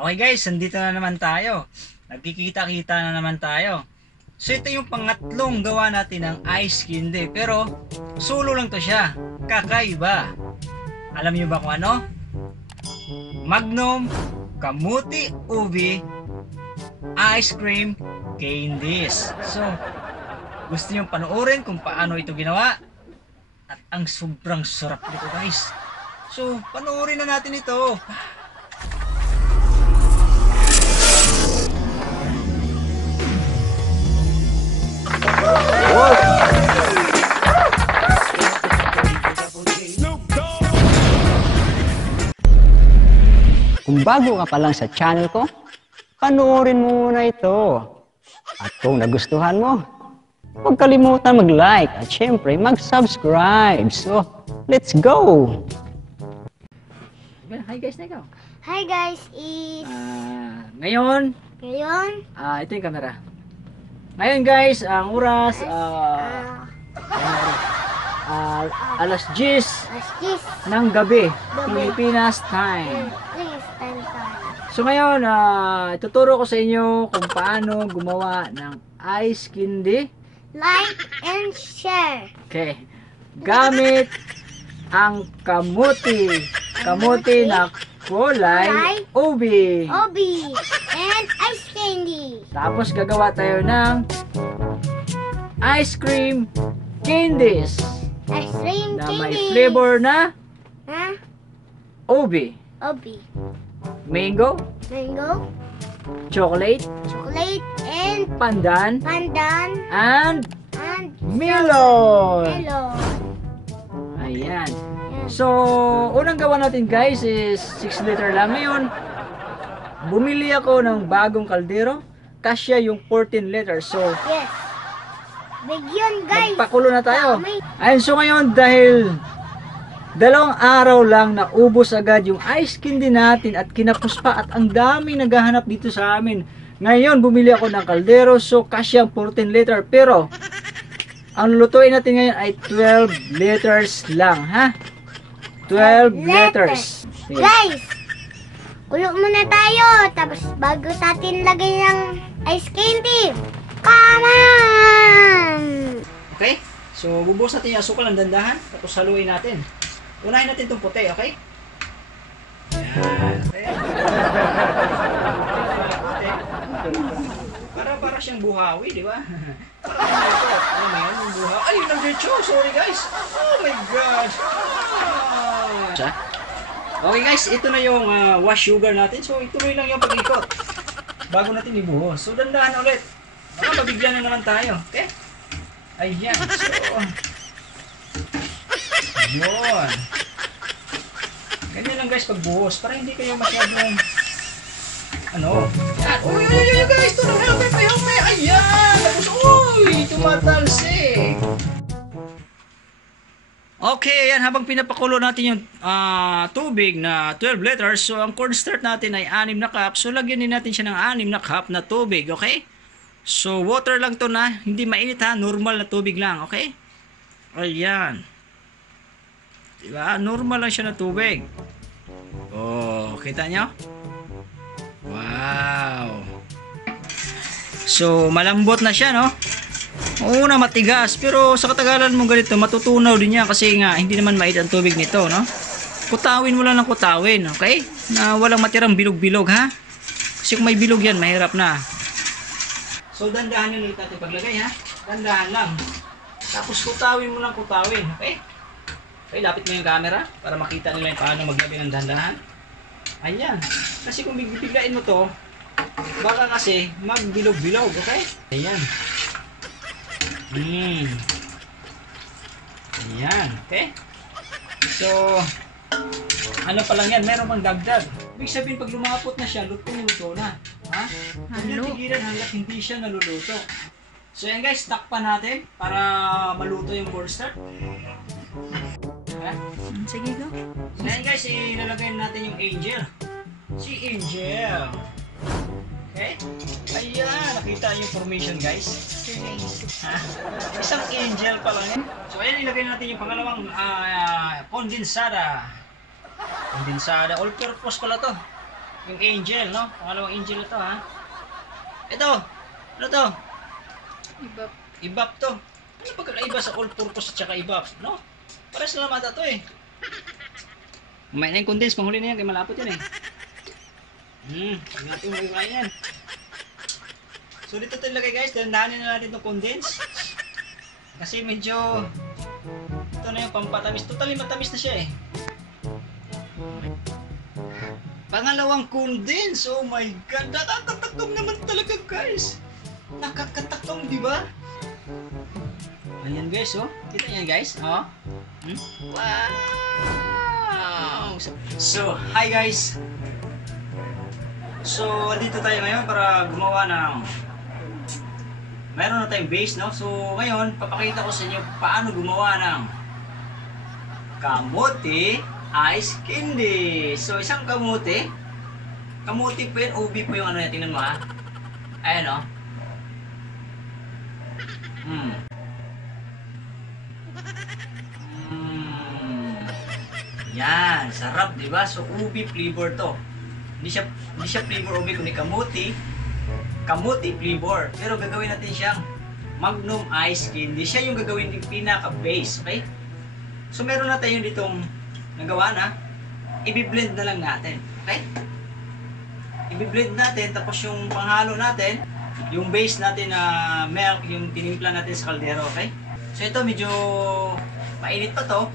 Okay guys, nandito na naman tayo. Nagkikita-kita na naman tayo. So ito yung pangatlong gawa natin ng ice candy. Pero solo lang to siya. Kakaiba. Alam niyo ba kung ano? Magnum Kamuti Ubi Ice Cream Candies. So gusto niyo panoorin kung paano ito ginawa? At ang sobrang sarap nito guys. So panoorin na natin ito. Kung bago ka pa lang sa channel ko, panoorin mo muna ito. At kung nagustuhan mo, huwag kalimutan mag-like at syempre mag-subscribe. So, let's go! Hi guys, na ikaw. Hi guys, is Ngayon, ngayon ito yung camera. Ngayon guys, ang oras, alas 10 alas 10 ng gabi, Gabi. Pilipinas time. please stand time. So ngayon, ituturo ko sa inyo kung paano gumawa ng ice candy. Like and share. Okay. Gamit ang kamuti. Kamuti na kulay ubi. Obi and ice candy. Tapos gagawa tayo ng ice cream candies Ice cream na candy. may flavor na Ha? ubi, Obi. mango, Mango, chocolate, chocolate, and pandan, pandan, and and melon. melon. Ayan. Yan. So, unang gawa natin guys is 6 liter lang. Ngayon, bumili ako ng bagong kaldero. Kasya yung 14 liters. So, Yes. Big yun guys. magpakulo na tayo. Dami. Ayun, so ngayon dahil 2 araw lang naubos agad yung ice candy natin at kinapos pa at ang daming naghahanap dito sa amin. Ngayon, bumili ako ng kaldero. So, kasya ang 14 liter. Pero, ang lutuin natin ngayon ay 12 liters lang, ha? 12 liters. Okay. Guys, kulo muna tayo. Tapos bago natin lagay ng ice candy. Come on! Okay? So bubuhos natin yung asukal ng dandahan. Tapos haluin natin. Unahin natin itong puti, okay? Yan. Okay. Para siyang buhawi, di ba? Parang ito. Alam mo yan, yung buhawi. Ay, yung diretso. Sorry guys. Oh my God. Okay guys, ito na yung wash sugar natin. So ituloy lang yung pag-ikot bago natin ibuhos. So dandahan ulit. Baka mabigyan na naman tayo. Okay? Ayan. So, yun. Ganyan lang guys pagbuhos. Para hindi kayo masyadong ano. Yan. Uy, guys. Ito na. Helmet. Ayan. Tapos, uy. Tumatalsik. Okay, ayan. Habang pinapakulo natin yung tubig na 12 liters. So, ang cornstarch natin ay 6 na cup. So, lagyan din natin siya ng 6 na cup na tubig. Okay? So, water lang to na. Hindi mainit ha. Normal na tubig lang. Okay? Ayan. Diba? Normal lang siya na tubig. Oh, kita nyo? Wow. So, malambot na siya, no? Oo na, matigas. Pero sa katagalan mo ganito, matutunaw din yan. Kasi nga, hindi naman mainit ang tubig nito, no? Kutawin mo lang ng kutawin, okay? Na walang matirang bilog-bilog, ha? Kasi kung may bilog yan, mahirap na. So, dandahan nyo ulit natin paglagay, ha? Dandahan lang. Tapos, kutawin mo lang kutawin, okay? Okay, lapit mo yung camera para makita nila yung paano maglagay ng dandahan. Ayan. Kasi kung biglain mo to, baka kasi magbilog-bilog, okay? Ayan. Ayan, okay? So, ano pa lang yan, meron pang dagdag. Ibig sabihin, pag lumapot na siya, luto na. Ha? Hindi tigilan hanggat hindi siya naluluto. So, yan guys, takpan natin para maluto yung cornstarch. Sige go. So, yan guys, ilalagay natin yung angel. Si Angel. Okay? Ayan, nakita yung formation guys. Ha? Isang angel pa lang yan. So, ayan, ilagay natin yung pangalawang kondensada. Kondensada, all purpose pala to. Yung angel, no? Pangalawang angel ito, ha? Ito! Ano to? Ibap. Ibap to. Ano pagkakaiba sa all-purpose at saka ibap, no? Pares na naman ito eh. May na yung condense, panghuli na yan, kaya malapot yan eh. Hindi natin may yan. So dito ito ilagay guys, dandahanin na natin itong condense. Kasi medyo, ito na yung pampatamis. Totally matamis na siya eh. Pangalawang condense, oh my god, nakakatakam naman talaga guys. Nakakatakam, di ba? Ayan guys, oh. Kita niyan guys, oh. Wow! So, hi guys. So, dito tayo ngayon para gumawa ng meron na tayong base, no? So, ngayon, papakita ko sa inyo paano gumawa ng kamote ice candy. So, isang kamote po yun, ubi po yung ano yan, tingnan mo ha. Ayan o. Yan, sarap, di ba? So, ubi flavor to. Hindi siya flavor ubi, kundi kamote flavor. Pero gagawin natin siyang Magnum ice candy. Siya yung gagawin yung pinaka-base, okay? So, meron na tayo ditong nagawa na. I-blend na lang natin, okay? I-blend natin, tapos yung panghalo natin, yung base natin na milk, yung tinimpla natin sa kaldero, okay? So, ito medyo mainit pa to.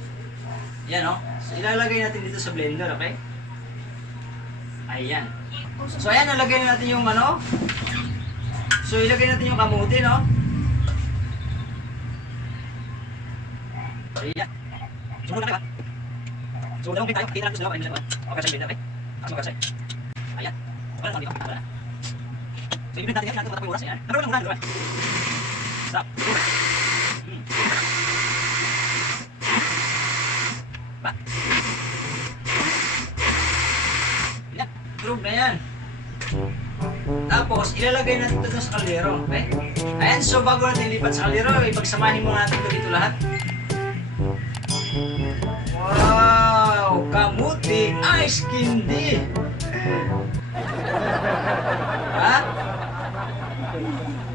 Yan, oh. So, ilalagay natin dito sa blender, okay? Ayan. So, ayan, nalagay na natin yung ano. So, ilagay natin yung kamote, no? Ayan. Sumunod na ba? So, dalawang tayo. Kita natin sa dalawa. Ayun na ba? Okay, sa blender, okay? Ako mag-asay. Ayan. Wala na, dito. Wala na. So, i-blend natin yan. Natin yung oras. Ayan. Naroon lang muna. Stop. Ba? Ayan. Prove na yan. Tapos, ilalagay natin ito sa kaldero. Okay? Ayan, so bago natin ilipat sa kaldero, ipagsamahin muna natin ito dito lahat. Wow! Kamuti ice candy! Ha?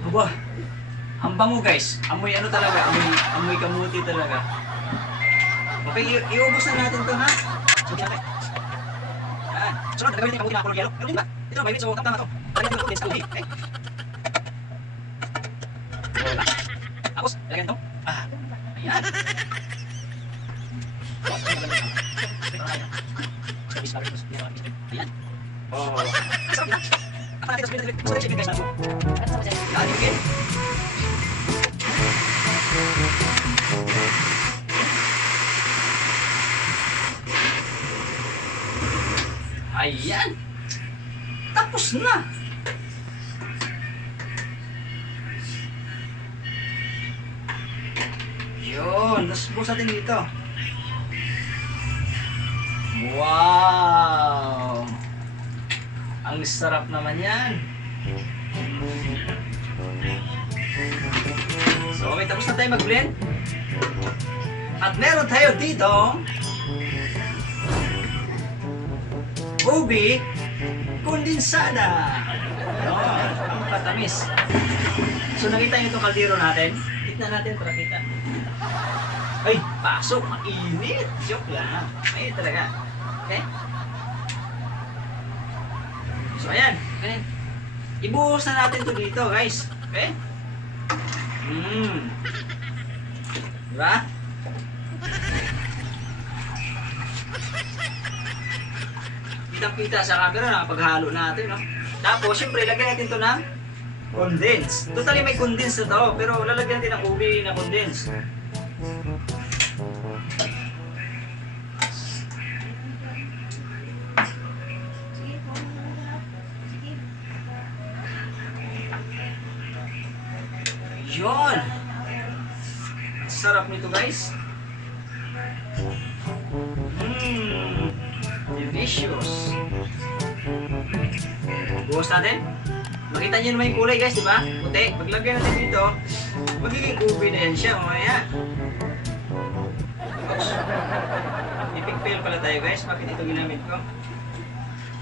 Aba, ang bango guys. Amoy ano talaga? Amoy kamuti talaga. Okay, iubos na natin ito ha. So, natin. Ayan. So, nagagawin natin yung kamuti na kulong yellow. Ano din ba? Ito, may so tama to. Lagyan natin ng kamuti. Okay. Tapos, lagyan ito. Ayan. Ayan. Oh. Sarap na. Apa natin sa pinag guys natin. Okay. Ayan. Tapos na. Yun. Nasubos natin dito. Wow! Ang sarap naman yan. So, okay, tapos na tayo mag-blend. At meron tayo dito ubi kondensada. Yun, ang patamis. So, nakita nyo itong kaldero natin. Tignan natin para kita. Ay, pasok, mainit. Joke lang. Mainit talaga. Okay? So, ayan. Ganyan. Ibuhos na natin ito dito, guys. Okay? Diba? Kitang-kita sa camera na paghalo natin, no? Tapos, syempre, lagyan natin ito ng condense. Totally may condense na to, pero lalagyan natin ng ubi na condense. Yun! Sarap nito guys. Delicious. Buhos natin. Makita nyo naman yung kulay guys, di ba? Puti. Paglagay natin dito, magiging ubi na yan siya. Mamaya. Oops. Epic fail pala tayo guys. Bakit ito ginamit ko?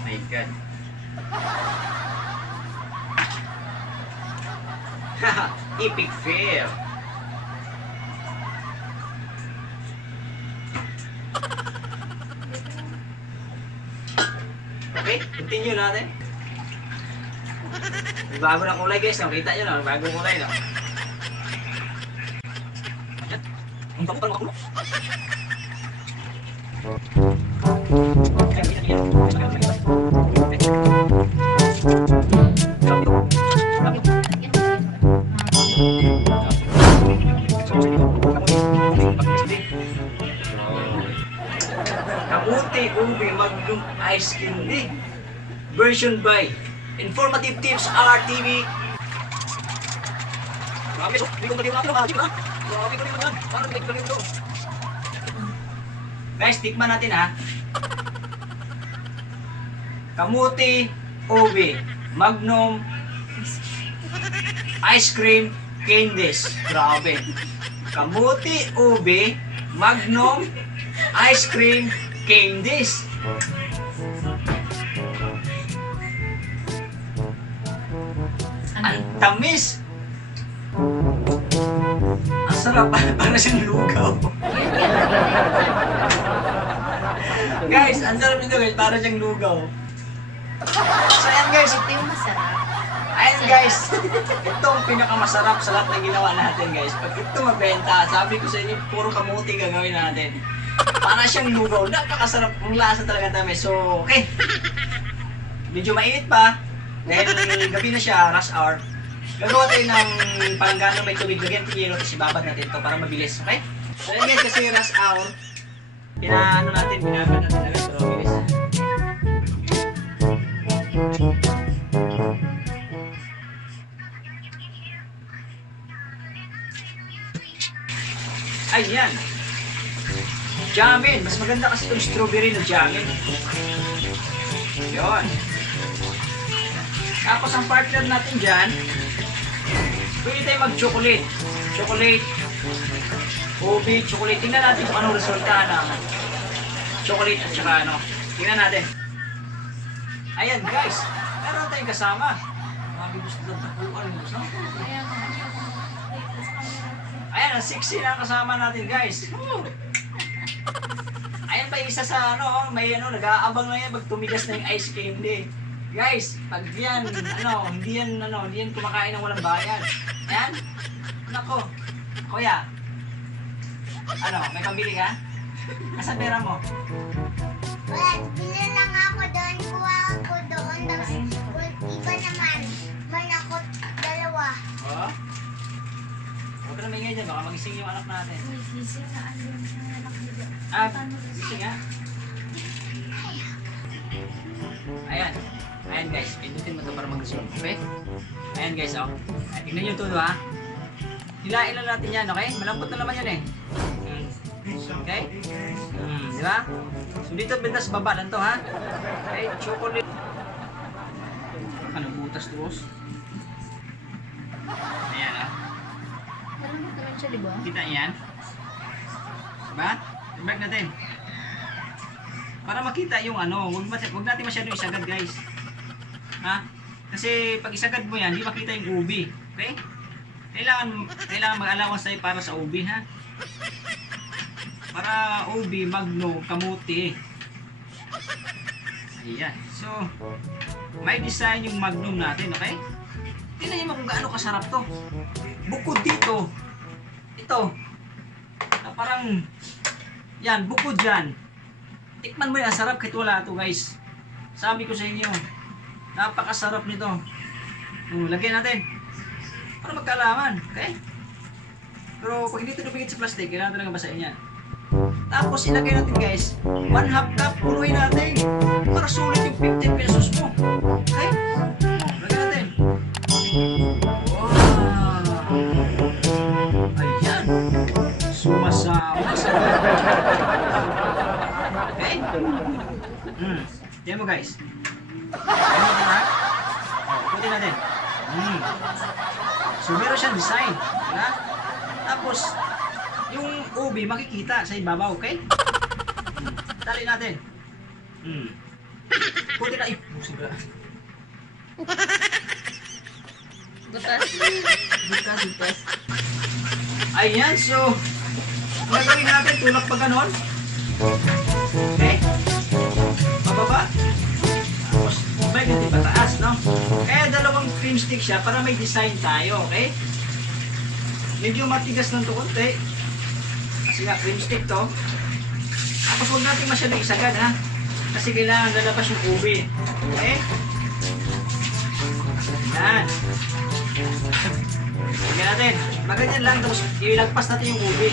My God. Epic fail. Okay, continue natin. May bago na kulay guys, no? Kita nyo na, may bagong kulay, no? Ang bango pa ng makulo. Kamuti Ubi Magnum Ice Candy version by Informative Tips RTV. Grabe, so, hindi ko maliw natin ang ajib, ha? Grabe ko naman yan. Paano ko maliw ito? Guys, tikman natin, ha? Kamuti Ubi Magnum Ice Cream Candies. Grabe. Kamuti Ubi Magnum Ice Cream Candies. Ang tamis. Ang sarap. Para siyang lugaw. Guys, ang sarap nito guys. Para siyang lugaw. So ayan guys. Ito yung masarap. Ayan guys. Itong pinakamasarap sa lahat ng ginawa natin guys. Pag ito mabenta, sabi ko sa inyo, puro kamuti gagawin natin. Para siyang lugaw. Napakasarap. Ang lasa talaga tamis. So, okay. Medyo mainit pa. Dahil gabi na siya, rush hour. Gagawa tayo ng palanggana may tubig. Lagyan natin yelo, tapos ibabad natin ito para mabilis. Okay? So, yun guys, kasi rush hour. Pinaano natin, binabad natin agad. Pero mabilis. Ayan. Jamin. Mas maganda kasi itong strawberry na jamin. Yun. Tapos ang partner natin dyan, pwede tayo mag-chocolate. Chocolate. Ubi, chocolate. Tingnan natin kung anong resulta ng chocolate at saka ano. Tingnan natin. Ayan guys. Meron tayong kasama. Mga gusto doon. Ano gusto? Ayan, ang sexy na kasama natin guys. Woo! Ayan pa isa sa ano, may ano, nag-aabang na yan pag tumigas na yung ice candy. Guys, pag yan, hindi yan kumakain ng walang bayad. Ayan. Nako. Kuya. Ano, may pambili ka? Nasa pera mo? Wala, bili lang ako doon. Kuha ako doon. Tapos, iba naman. Manakot dalawa. Oh? Huwag ka na may ngayon dyan, baka magising yung anak natin. Gising nga. Ayan. Ayan guys, pindutin mo ito para mag-zoom. Okay? Ayan guys, oh. Ay, tingnan nyo ito, ha? Hilain lang natin yan, okay? Malambot na naman yan, eh. Okay? Di ba? So dito benda sa baba lang to, ha? Okay, chocolate. Ano, butas dos? Ayan, ha? Malambot naman siya, di ba? Kita yan? Diba? I-break natin. Para makita yung ano, huwag natin masyado isagad guys. Ha? Kasi pag isagad mo yan, hindi makita yung ubi. Okay? Kailangan mag-allowance tayo para sa ubi, ha? Para ubi, magno, kamuti. Ayan. So, may design yung magnum natin, okay? Tingnan nyo kung gaano kasarap to. Bukod dito, ito, na parang, yan, bukod dyan. Tikman mo yan, sarap kahit wala ito guys. Sabi ko sa inyo, napakasarap nito. Lagyan natin. Para magkalaman, okay? Pero pag hindi ito nabigit sa plastic, kailangan talaga basahin yan. Tapos ilagay natin guys, 1/2 cup, punuin natin. Para sulit yung 15 pesos mo. Okay? Lagyan natin. Wow! Ayan! Sumasama sa okay? Tignan mo guys. Tignan mo ha? Ikutin natin. So meron siyang design. Diba? Tapos, yung ubi makikita sa ibabaw, okay? Tali natin. Ikutin na. Butas. Butas. Ayan, so, ang gagawin natin, tulak pa ganon. Okay? Pababa. Tapos, may ganti pataas, no? Kaya dalawang cream stick siya para may design tayo, okay? Medyo matigas lang to konti. Kasi nga, cream stick to. Tapos huwag natin masyadong isagad, ha? Kasi kailangan lalabas yung ubi. Okay? Yan. Lagyan natin. Maganyan lang, tapos ilagpas natin yung ubi.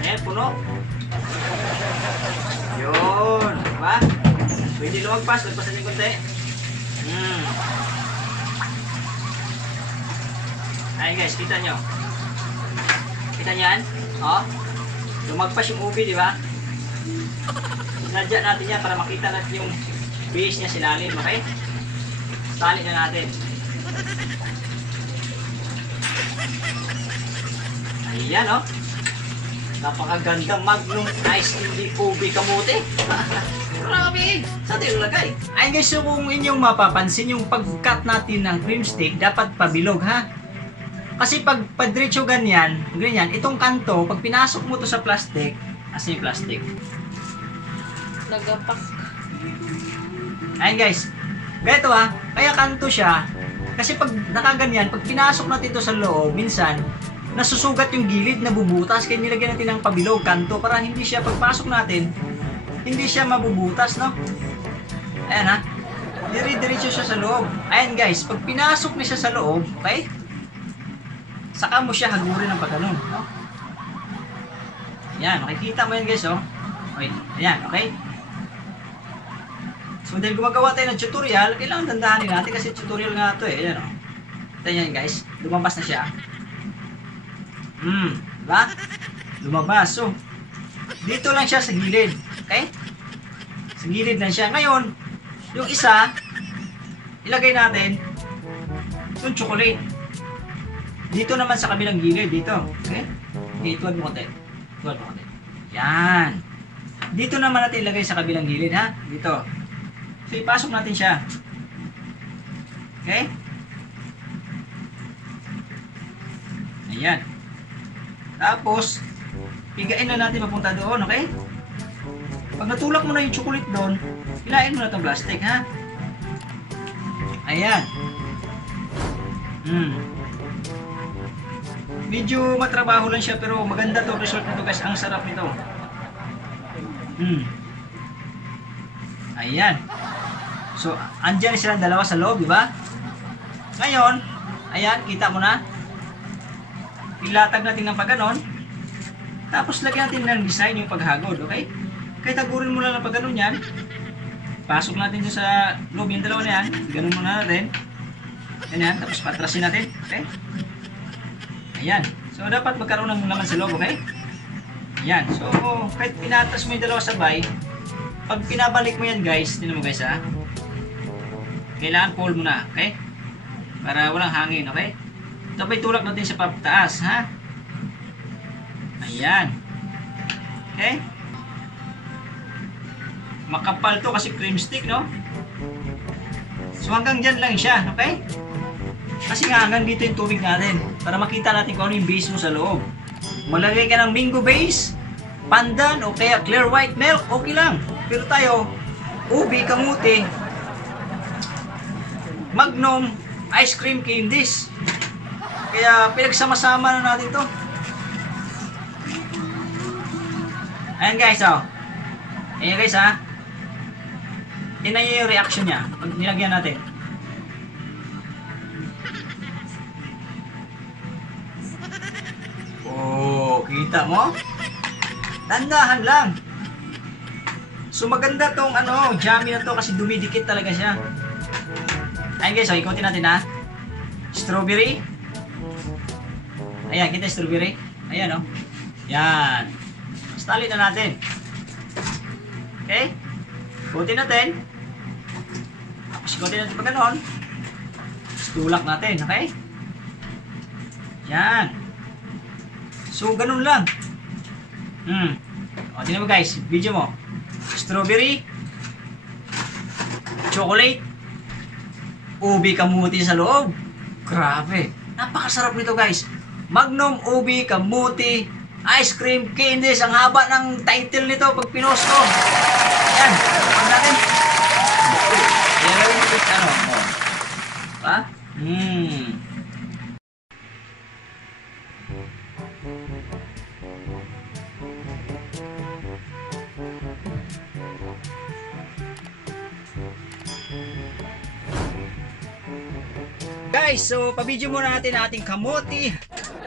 Ayan, puno. Yun. Diba? Pwede lumagpas. Lagpas natin konti. Ayan guys, kita nyo. Kita nyo yan? O? Lumagpas yung ubi, di ba? Sinadya natin yan para makita natin yung base niya silalim, okay? Tali na natin. Ayan, o. Napakaganda Magnum Ice Candy Ubi Kamote. Grabe! Saan tayo lagay? Ayun guys, so kung inyong mapapansin, yung pag-cut natin ng cream stick, dapat pabilog, ha? Kasi pag diretso ganyan, itong kanto, pag pinasok mo to sa plastic, asan yung plastic? Nagapak. Ayun guys, ganito ha, kaya kanto siya, kasi pag nakaganyan, pag pinasok natin to sa loob, minsan, nasusugat yung gilid, nabubutas, kaya nilagyan natin ng pabilog, kanto, para hindi siya, pagpasok natin, hindi siya mabubutas, no? Ayan ha, diretso siya sa loob. Ayan guys, pag pinasok niya siya sa loob, okay? Saka mo siya hagurin ng pagganon, no? Ayan, makikita mo yan guys, oh. Okay, ayan, okay? So, dahil gumagawa tayo ng tutorial, kailangan dandahanin natin kasi tutorial nga ito eh. Ayan, oh. Ito yan guys, lumabas na siya. Diba? Lumabas. So, dito lang siya sa gilid. Okay? Sa gilid lang siya. Ngayon, yung isa, ilagay natin yung chocolate. Dito naman sa kabilang gilid, dito. Okay? Okay, tuwad mo konti. Tuwad mo konti. Yan. Dito naman natin ilagay sa kabilang gilid, ha? Dito. So, ipasok natin siya. Okay? Ayan. Tapos, pigain na natin mapunta doon, okay? Pag natulak mo na yung chocolate doon, hilain mo na itong plastic, ha? Ayan. Medyo matrabaho lang siya pero maganda to result nito guys. Ang sarap nito. Ayan. So, andyan silang dalawa sa loob, di ba? Ngayon, ayan, kita mo na. Ilatag natin ng pagganon. Tapos lagyan natin ng design yung paghagod, okay? Kahit tagurin mo lang ng pagganon yan. Pasok natin dun sa loob yung dalawa na yan. Ganon muna natin. Ganyan, tapos patrasin natin, okay? Ayan. So, dapat magkaroon ng laman sa loob, okay? Ayan. So, kahit pinatras mo yung dalawa sabay, pag pinabalik mo yan, guys, tingnan mo guys, ha? Kailangan pull mo na, okay? Para walang hangin, okay? Tapos tulak natin sa pataas, ha? Ayan. Okay? Makapal to kasi cream stick, no? So, hanggang dyan lang siya, okay? Kasi nga hanggang dito yung tubig natin para makita natin kung ano yung base mo sa loob. Malagay ka ng Bingo base, pandan o kaya clear white milk, okay lang. Pero tayo, ubi, kamuti, Magnum, ice cream candies. Kaya pinagsama-sama na natin to. Ayan guys, oh. Ayan guys, ha. Tingnan nyo yung reaction niya pag nilagyan natin. Oh, kita mo? Tandahan lang. So maganda tong ano, jammy na to kasi dumidikit talaga siya. Ayun guys, so ikutin natin ha. Strawberry. Ayan, kita strawberry. Ayan oh. Yan. Tali na natin. Okay? Ikutin natin. Tapos ikutin natin pag ganon. Tulak natin, okay? Yan. So, ganun lang. O, tingnan mo guys, video mo. Strawberry. chocolate, ubi kamuti sa loob. Grabe. Napakasarap nito guys. Magnum ubi kamuti ice cream candies. Ang haba ng title nito pag pinost ko. Yan. Pag natin. Yan gawin nito. Ano? Oh. Ha? Guys, so pabidyo muna natin ang ating kamuti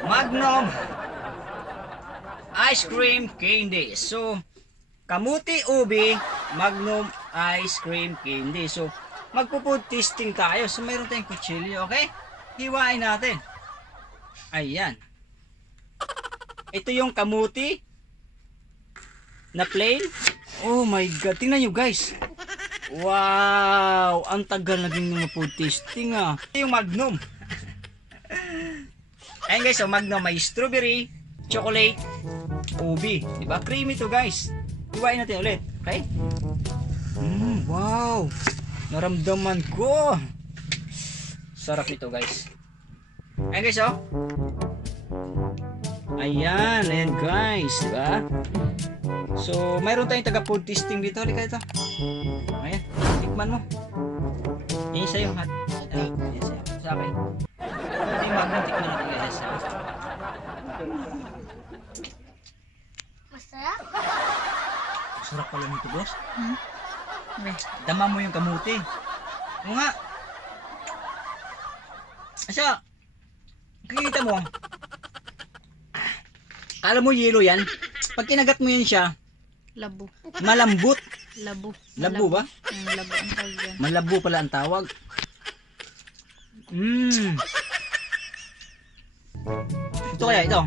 Magnum ice cream candy. So kamuti ubi Magnum ice cream candy. So magpo-food testing tayo. So mayroon tayong kutsilyo, okay? Hiwain natin. Ayan. Ito yung kamuti na plain. Oh my god, tingnan nyo guys. Wow, ang tagal naging mga food tasting ah. Ito yung Magnum. Ayan guys, so Magnum may strawberry, chocolate, ubi. Diba? Creamy to guys. Iwain natin ulit. Okay? Wow. Naramdaman ko. Sarap ito guys. Ayan guys oh. Ayan guys. Diba? So, mayroon tayong taga food tasting dito. Halika ito. Ayan, tikman mo. Yan sa'yo. Yan sa'yo. Sa akin. Ito yung Magnum, tikman natin guys. Masarap? Sarap pala nito, boss. Dama mo yung kamuti. Oo nga. Asya, kikita mo. Kala mo yelo yan? Pag kinagat mo yan siya, Labo. malambot. Labo. Labo ba? Labo ang tawag yan. Malabo pala ang tawag. Ito kaya, ito.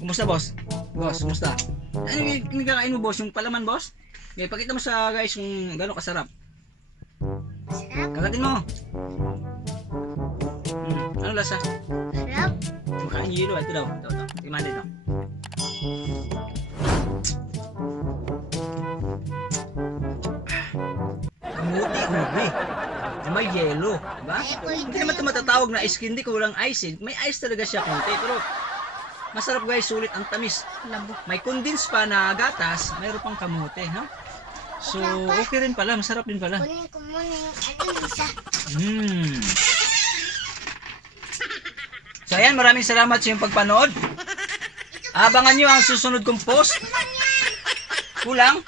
Kumusta, boss? Boss, kumusta? Ano yung kinakain mo, boss? Yung palaman, boss? Okay, pakita mo sa guys kung gano'ng kasarap. Masarap? Kagatin mo. Ano lasa? Masarap? Makain yelo. Ito daw. Ito. Tingnan dito. Kamuti ubi. May yelo. Diba? Hindi naman ito matatawag na ice candy kung walang ice eh. May ice talaga siya konti. Pero masarap guys. Sulit ang tamis. Labo. May condense pa na gatas. Mayroon pang kamote. No? So okay rin pala. Masarap din pala. Kunin ko muna yung isa. So ayan, maraming salamat sa iyong pagpanood. Abangan nyo ang susunod kong post. Kulang?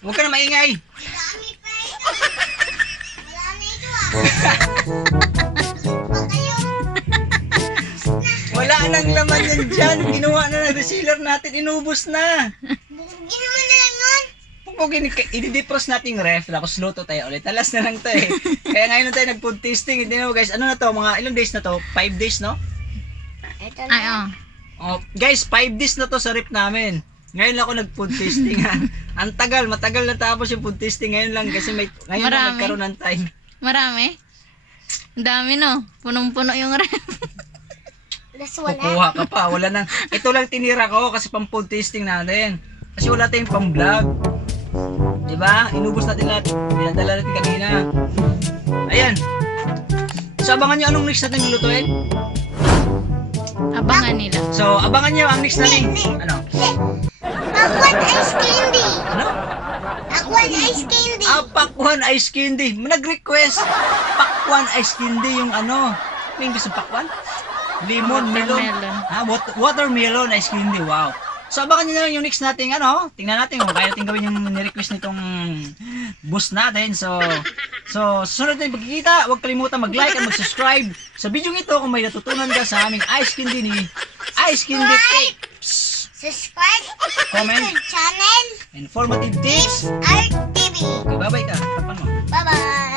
Huwag ka na maingay. Marami pa ito. Marami ito Huwag kayong Wala nang laman yan dyan. Ginawa na ng resealer natin. Inubos na. bugin mo na lang yun. Pag i-defrost natin yung ref, tapos luto tayo ulit. Talas na lang to eh. Kaya ngayon na tayo nag-food tasting. Hindi na guys, ano na to? Mga ilang days na to? 5 days, no? Ito Ay, na. Oh, guys, 5 days na to sa ref namin. Ngayon lang ako nag-food tasting. Ang tagal, matagal na tapos yung food tasting. Ngayon lang kasi ngayon lang Marami. nagkaroon ng time. Marami? Ang dami no. Punong-puno yung ref. Plus wala. Kukuha ka pa. Wala nang, ito lang tinira ko kasi pang food tasting natin. Kasi wala tayong pang vlog. Diba? Inubos natin lahat. Pinadala natin kanina. Ayan. So abangan nyo anong next natin lulutuin. Abangan nila. So abangan nyo ang next natin. Ano? Pakwan ice candy. Ano? Pakwan ice candy. Pakwan ice candy. Nag-request. Pakwan ice candy yung ano. May gusto pakwan? Lemon, melon. Watermelon. Watermelon ice candy. Wow. So abangan nyo na lang yung next natin ano. Tingnan natin kung kaya natin gawin yung ni-request nitong boost natin. So susunod na yung pagkikita. Huwag kalimutan mag-like at mag-subscribe sa video ito kung may natutunan ka sa aming ice candy ni Ice Candy Tips. Subscribe. Comment. Channel. Informative tips. Art TV. Okay, bye-bye ka. Tapan mo. Bye-bye.